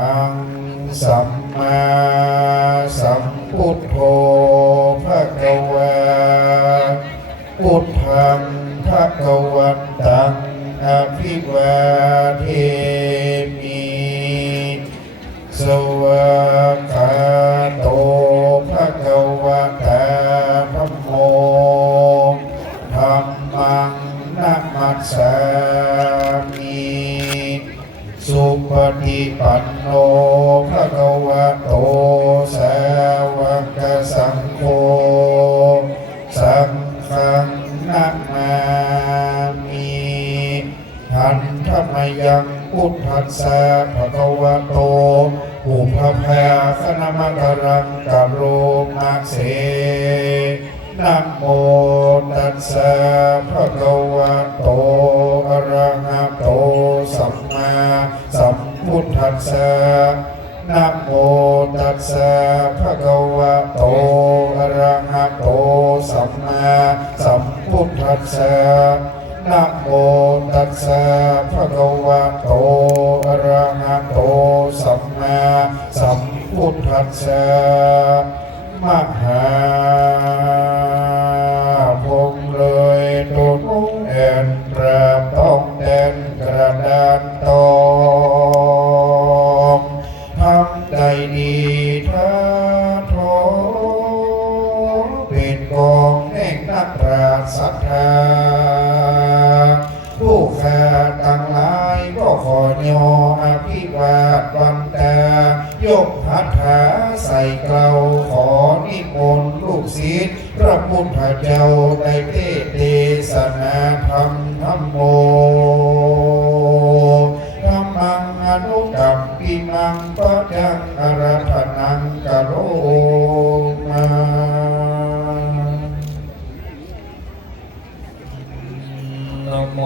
อังสัมมาสัมพุทโธภะคะวาพุทธังภะคะวันตังอภิวาเทมิสวากขาโตภะคะวะตาธัมโมธัมมังนัมมัสสามิสุปฏิปันโนภะคะวะโตสาวกสังโฆสังฆังนะมามิหันธรรมยังพุทธัสสะภะคะวะโตอุปภาคณมกรังกะโรมะเสนะโมตัสสะภะคะวะโตอะระหะโตสัมมาสัมพุทธัสสะนะโมตัสสะภะคะวะโตอะระหะโตสัมมาสัมพุทธัสสะนะโมตัสสะภะคะวะโตอะระหะโตสัมมาสัมพุทธัสสะมหาพงเลยตุนแอนประต้องแดนกระดานตองทำได้ดีท่าทองเป็นกองแห่งนักปราชญ์ศรัทธาผู้ข้าตั้งหลายก็ขอยออภิวาทวันตายกหัตถาใส่เกลาขอนิมนต์ลูกศิษย์พระพุทธเจ้าได้เทศนาธรรมธัมโมธัมมังอนุกัมปิมังปัจจังอรถนังกะโรมานะโม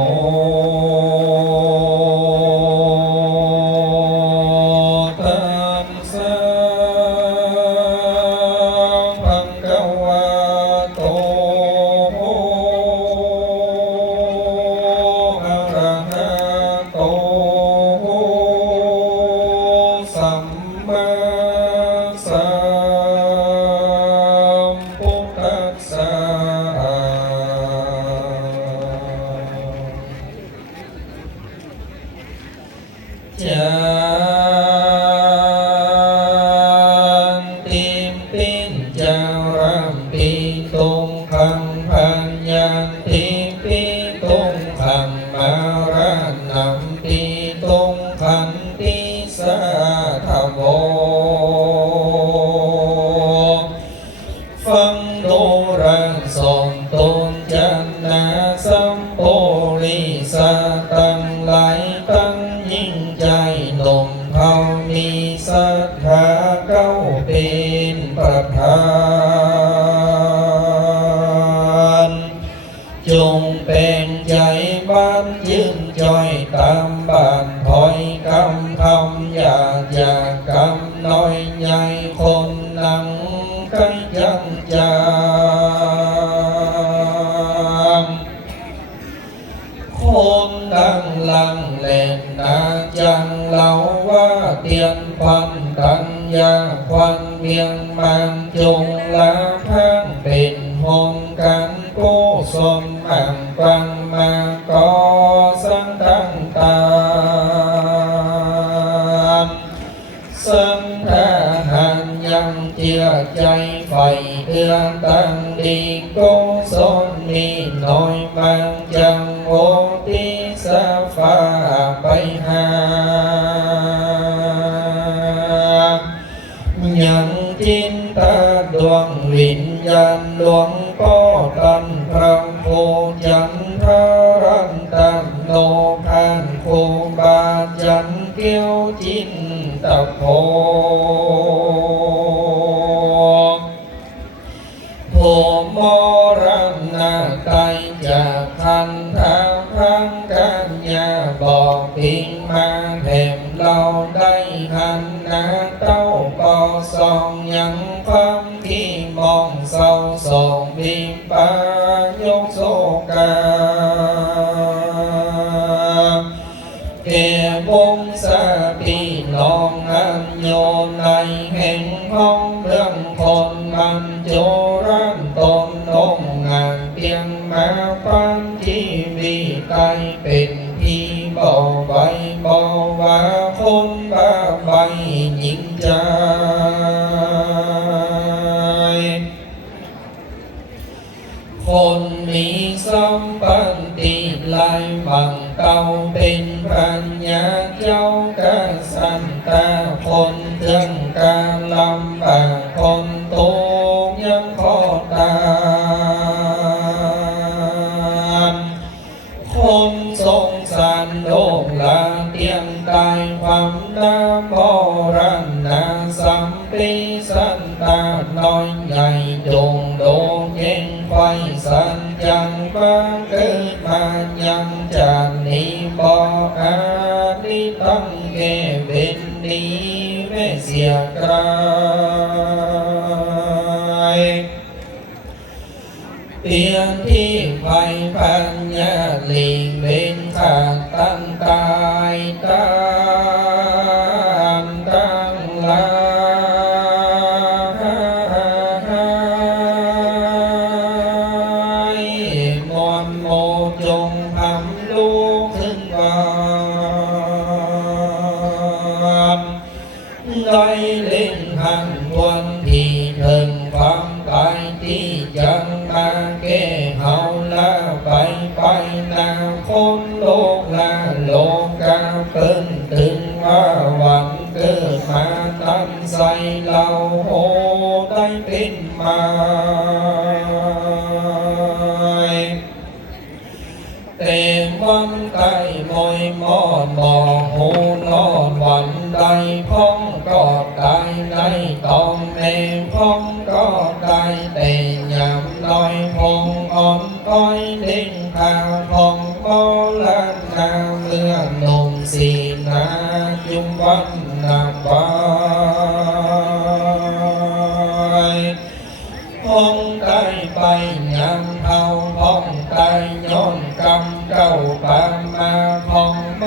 ฟังโดรังส่งตนจันนาสัมโพริสาตั้งหลายตั้งยิ่งใจหนุ่มเขามีศรัทธาเก้าเป็นประธานจงเป็นใจบ้านยืนจอยตามบ้านถอยคำอยากกำน้อยใหญ่คนนั่งกันยังจางคนดังลังเล่นนาจังเล่าว่าเตียนพันตัญญาควันเมียงมันจงละพังเป็นหงกันโกสมอังปังมาก็สังตั้งตาสังทหันยังเจือใจไฟเดือนตั้งดีโกสนมีน้อยบางจังโอติสาฟ้าไปหายังจินตาดวงวิญญาณดวงก็ตันพระโพจันทรันตันโลคันโคบาจันเกียวจินตะโพโพมรณะไตจากคันทางพังกันยาบอกพิงมาแผ่มเราได้หันนาเต้าปอสองยังความที่มองเศร้าสองบิมปายกโศกาเกวงสาปีน้อง องอันโยนในแห่งห้องเรื่องคนมันโจรันตนลงงานเตียงมาปันที่มีไตเป็นที่บ่ใบบ่ว่าคนบ้าใบหญิงใจคนมีสัมปันติลายบังเก่าเป็นปัญญาเจ้ากสันตาคนเทืองการลำบากคนโตยังขอตามคนสงสารโลกลาเตียงตายความน้ำโบราณนาสัมปีสันตาน้อยใหญ่จงโดงเย็นไฟสันจังบ้างเกิดมายังจากนี้บอกอาดิตั้งเกเป็นดีไม่เสียกลายเปลี่ยนที่ไฟพันยาลีเป็นขาดตั้งตายตามตั้งลายมอนโมจงทำลูกขึ้นวานได้เล่นหันวันที่ถึงความตายที่จังมาแก่เฮาละไปนาคนโลกละโลกาเปิ้นถึงว่าหวังเกิดมาตั้งใจเราโหได้เป็นมาแต่วันใกล้มอยมอดบ่หูนอนวันใดพ้องก็ได้ในตองแม่พ้องก็ได้แต่ยามน้อยพองอ่อนก้อยเล่งข่าวพองโบราณนาเมื่อหนุ่มสีนาจุมวันนาบายพ้องได้ไปยามเท่าพ้องได้ย้อนกำเก่าปานมาพองโบ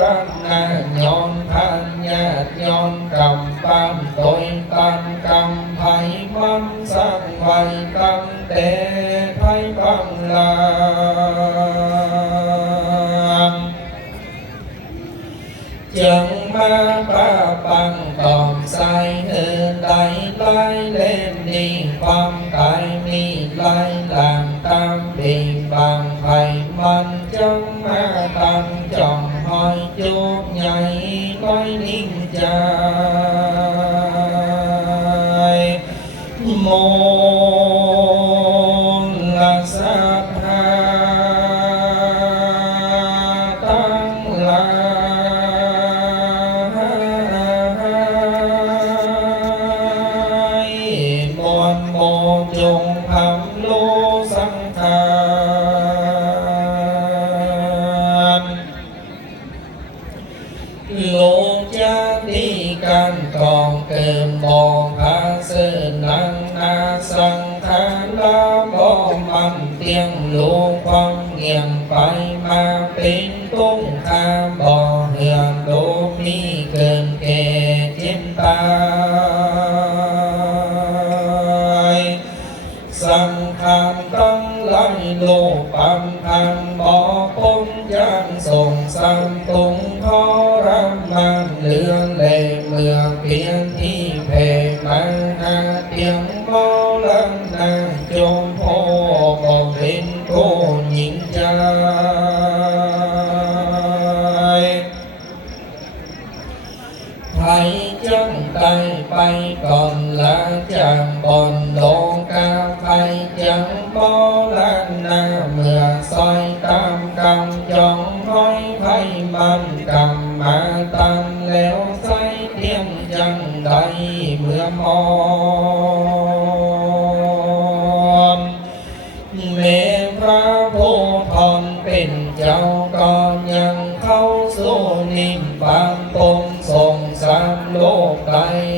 ราณนาย้อนพันญาติย้อนกำปามตยตันกำไผ่มันสร้างไว้ตั้งแต่ไผ่บังลาจังมาป้าปังตอมใส่ได้ไล่เล่นดีความตายมีไล่ต่างตามดีบางไผ่มันจังมาตั้งจ่องหอยจุกใหญ่น้อยนิ่งใจโมลสัทธาตั้งหลายมวลโมจงพำโลสังขารโลกจะดีการกองเกิมมองพาเสนังนาสังขารละบอมันเตียงโลกความเงียงไปมาเป็นตุ้งคาบ่อเหือนโลมีเกินแก่เจ็บตายสังขารตั้งไล่โลกปันพันบ่อปนย่างส่งสังตุงทรมานเลือนเล่เมื่อเพียงที่แผ่มาอาเตียงโมลังนาจงโพก็เป็นโกหญิงใจไทยจังไตไปก่อนละจังบอนโลกาไทยจังโมลังนาเมื่อซอยตามกำจองห้อยไผ่มันกำมาตันแล้วใส่เตียงจังใดเมื่อมองแม่พระโพธิ์ทองเป็นเจ้าก็ยังเข้าสู่นิมบานปงทรงสามโลกไต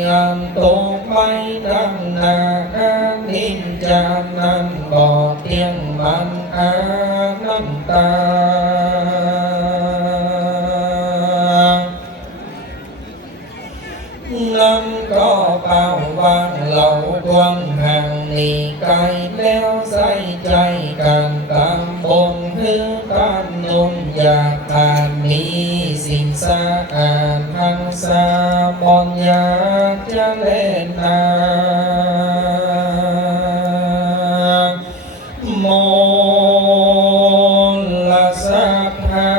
อันตกไม่ดังนาการนินจานั้นบ่เตียงมันอาน้ำตา นั้นก็เป่าวังเหล่ากวางห่างหนีไกลแล้วใส่ใจกันตามบนหือการนุ่มอยากทานมีสิ่งสะอาดหังสาบอนอยากจะเล่นน้ำมลสัพพา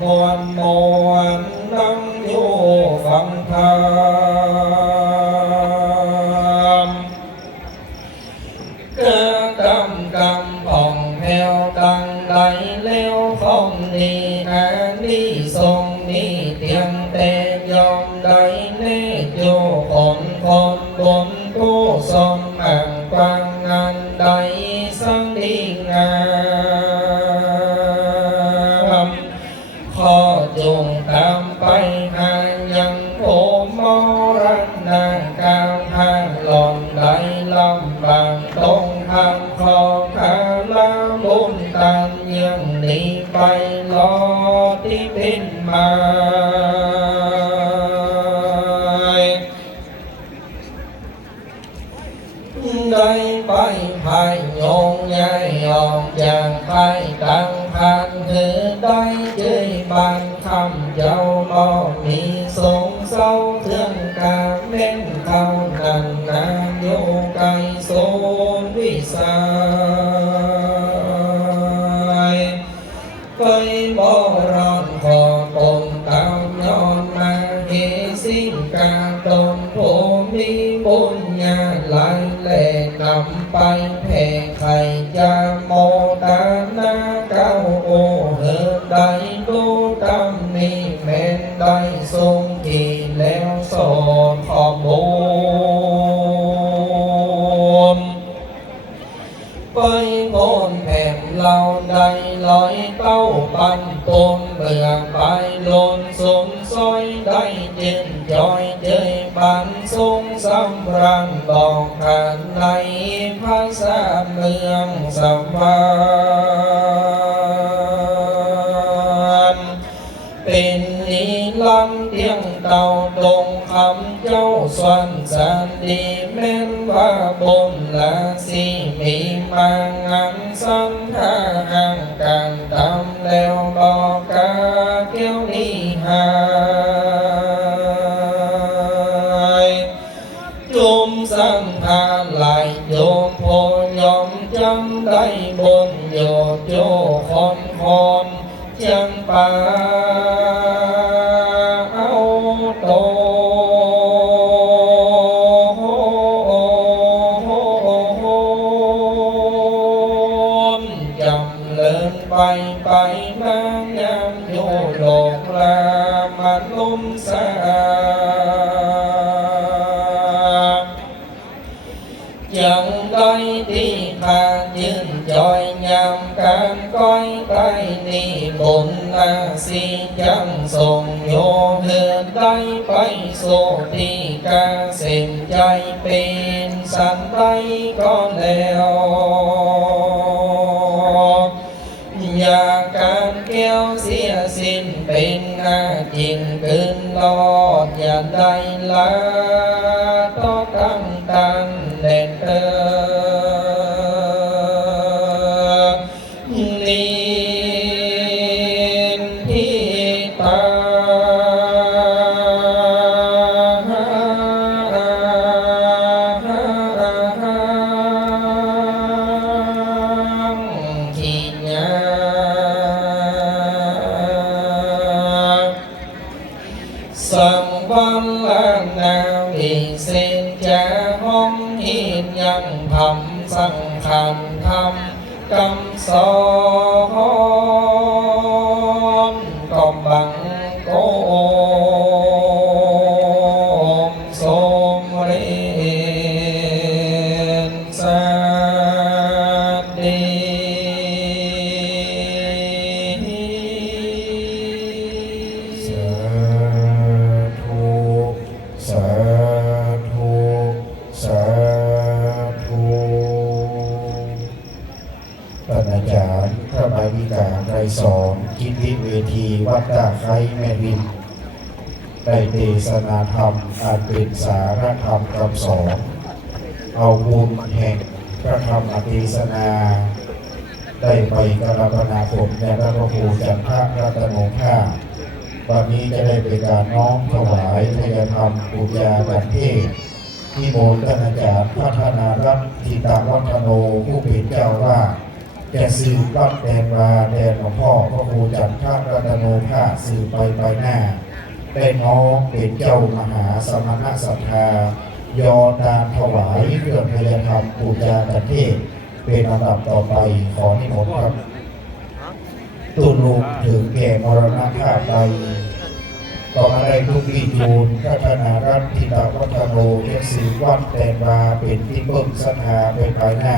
มวลมวลนั่งอยู่ฟังธรรมเกิดกำผ่องแผ่วตั้งใดเลี้ยวของนี้อันนี้ทรงนี้เตียงแต่ยอมใดเนโยคนบนผู้ทรงอ่างกวางงานใดสังดีงามขอจงตามไปหายังโอมรณะกาวทางหล่อนใดลำบากตรงทางขอขาลาบุญตามยังหนีไปรอที่พินมาได้ไปภายโยงใหญ่ออกจากไปตั้งพันคือได้เจยบานคำเจ้าบ่มีสงเศร้าเครื่องกาเม่นเขานันนาโยไกโซนวิสัยไปบ่ร้อนขอตนตามย้อนมาเหสิ่งกาตนโผมีบุญญาหลายแหล่นำไปแผ่ไข่จะโมตานาเก้าโอเหินใดดูตำนี้แม่นได้ทรงที่แล้วสอนขอบบุญไปโอนแผ่นเราได้ลอยเต้าปันตนเบื่อไปลนสมซอยได้เจนจอยเจยบันทรงสำรังบอกขันในภาษาเมืองสวรรค์เป็นนิรันดร์เตียงเต่าตรงคำเจ้าสวนสันดีแม้นว่าบนละสีมีมางานสันทาห่างกันตำแล้วบอกกาเกี่ยวนี้หายจุมสังทาหลายโยมโพยอมจำได้บนโยโจคนจังป่าเอาโตจำเลินไปมางามโยโลกลามันลุ่มสายังได้ที่พายืนจอยยามการก้อยใต้นี่บนอาสีจังส่งโยเหินได้ไปโซที่กาเส้นใจเป็นสันไตก็แล้วอยากการแก้วเสียสิ้นเป็นอาจริงเกินรอดอย่าได้ละต่อตั้งตันเด่นเธอนินทิตาขีญาสังวันละนาวิเศษจะห้องหินยังทำสังขันทำกำสอนกอมบังโกมสมเรนสาดี สาธุสาธุสา บายดีกาไกรสอนกิติเวทีวัดตาไคร้แม่ริมได้เทศนาธรรมอันเป็นสาระธรรมคำสอนเอาบุญแห่งพระธรรมเทศนาได้ไปกราบนาผมแด่พระครูจันทรัตโนภาสวันนี้จะได้เป็นการน้อมถวายทายธรรมปุญญาการเทศที่โมทนาจารย์พัฒนารัตน์ทิตาวัฒโนผู้เป็นเจ้าว่าจะสืบรับแดนวาแดนหลวงพ่อพระครูจันทรัตโนภาสสืบไปหน้าได้น้อมเป็นเจ้ามหาสมณศรัทธายอดานถวายเครื่องทายธรรมปุญญาการเทศเป็นอันดับต่อไปขอนิมนต์ครับตุลุกถึงแก่มรณภาพใดต่อมาได้ทุกปีจูนพัฒนารัตน์ทิตาวัฒโนเยสือวัดแตนวาเป็นที่เบิ่งศรัทธาเป็นภายหน้า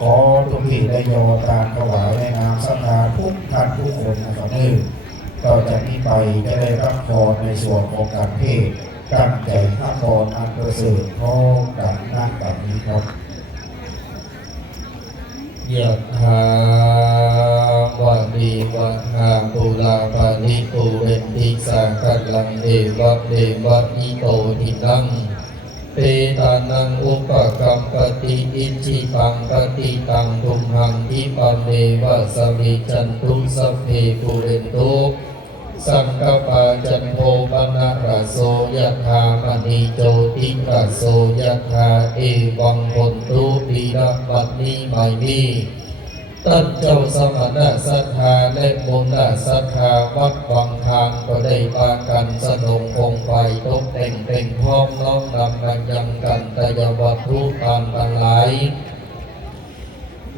ขอทุกปีได้ยอตามถวายในนามศรัทธาทุกท่านทุกคนนะครับต่อจากนี้ไปจะได้รับพรในส่วนของการเทศตั้งใจพระพรอันประเสริฐพร้อมกันนั่งแบบนี้ครับยะถาวะริวะหาปุราปาริปุเรนติสาคัสลังเอวะเดวะอิโตทินังเปตานังอุปกัมปติอิจิปังปฏิตังทุมหังทิปะเมวะสมิจันตุสัพเพปุเรนตุสังกปาจันโทปนะระโสยะถามณีโจติระโสยะถาเอวังหนตุปีระบัดนี้ไม่มีตั้งเจ้าสมณะศรัทธาและบุญศรัทธาวัดวังทางก็ได้ปากันสนงคงไฟตกแต่งเป็นพร้อมน้อมนำกันยังกันตยวัตถุตามกันหลาย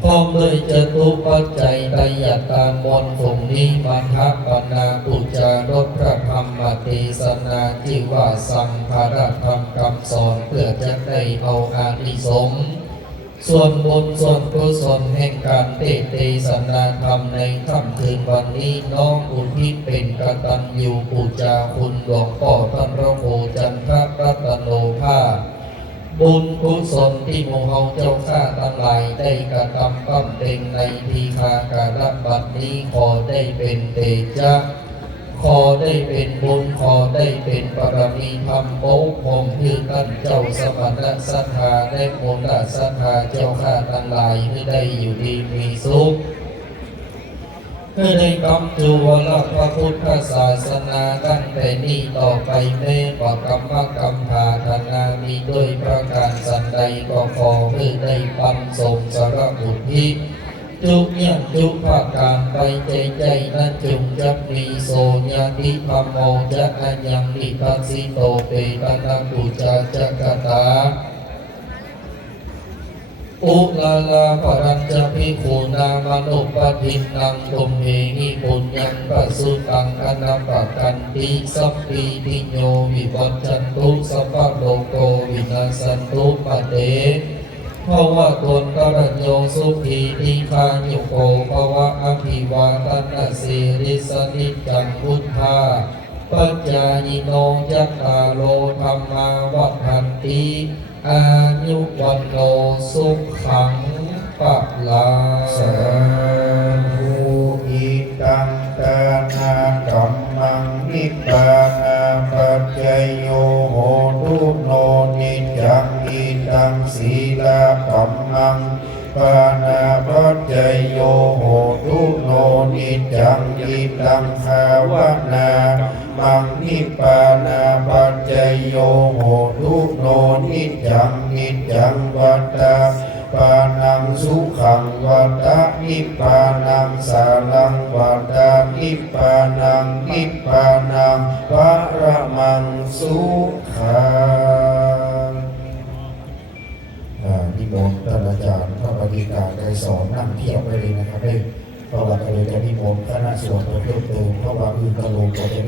พร้อมด้วยจตุปัจจัยไตรยตามนต์ฝุ่งนี้มาทัปนาปุจจารสพระธรรมเทศนาที่ว่าสังฆารธรรมคำสอนเพื่อจะได้เอาอานิสงส์ส่วนบุญส่วนกุศลแห่งการเทศนาธรรมในค่ำคืนวันนี้น้องอุทิศเป็นกตัญญูปูจาคุณหลวงพ่อท่านพระครูจันทรัตโนภาสบุญกุศลที่หมู่เฮาเจ้าข้าทั้งหลายได้กระทำบำเพ็ญในทีฆาการบัดนี้ขอได้เป็นเตชะขอได้เป็นบุญขอได้เป็นบารมีธรรมโมกผมคือท่านเจ้าสมณะศรัทธาและโมทนาศรัทธาเจ้าข้าทั้งหลายให้ได้อยู่ดีมีสุขให้ได้กำจูวรพระพุทธศาสนาตั้งแต่นี้ต่อไปแม้ว่ากรรมกรรมภาธนามีด้วยประการสันใดก็ขอให้ได้ปันสมสารบุตรที่จุกยังจุกภาการไปใจนั้นจุงจักมีโสญาติธรรมโมจะอัญญังนิทัสสิโตเปตนาปุจจาจักตาอุลาลาปรัญจภิกขุนามนุปทินนังตุมเหหิปุญญังปัสสุตังอนาปกันติสัพพิติโยวิวัจจันตุสัพพะโลกโกวินาสันตุปะเตภวะตนกรัญโยสุขีติคายุโกภวะอภิวาทนาสิริสนิจังพุทธาปัจจายิโนยัตตาโลธรรมาวัฏันติอายุวันโนสุขังปะลาสาธุอิตังตานากัมมังนิพพานาปัจจยโยโหตุโนนิจังอิตังศีลากัมมังปานาปัจจยโยโหตุโนนิจังอิตังภาวนามังนิพพานาปัจจยโยโหตุโนนิจังนิจังวัฏฏะปานังสุขังวัฏฏะนิพพานังสารังวัฏฏะนิพพานังนิพพานังปรมังสุขังนิมนต์ท่านอาจารย์พระปฏิการได้สอนนั่งเที่ยวไปเลยนะครับเพราะว่าเราจะนิมนต์คณะสงฆ์เพิ่มเติมเพราะว่าอื่นกระโหลกจะ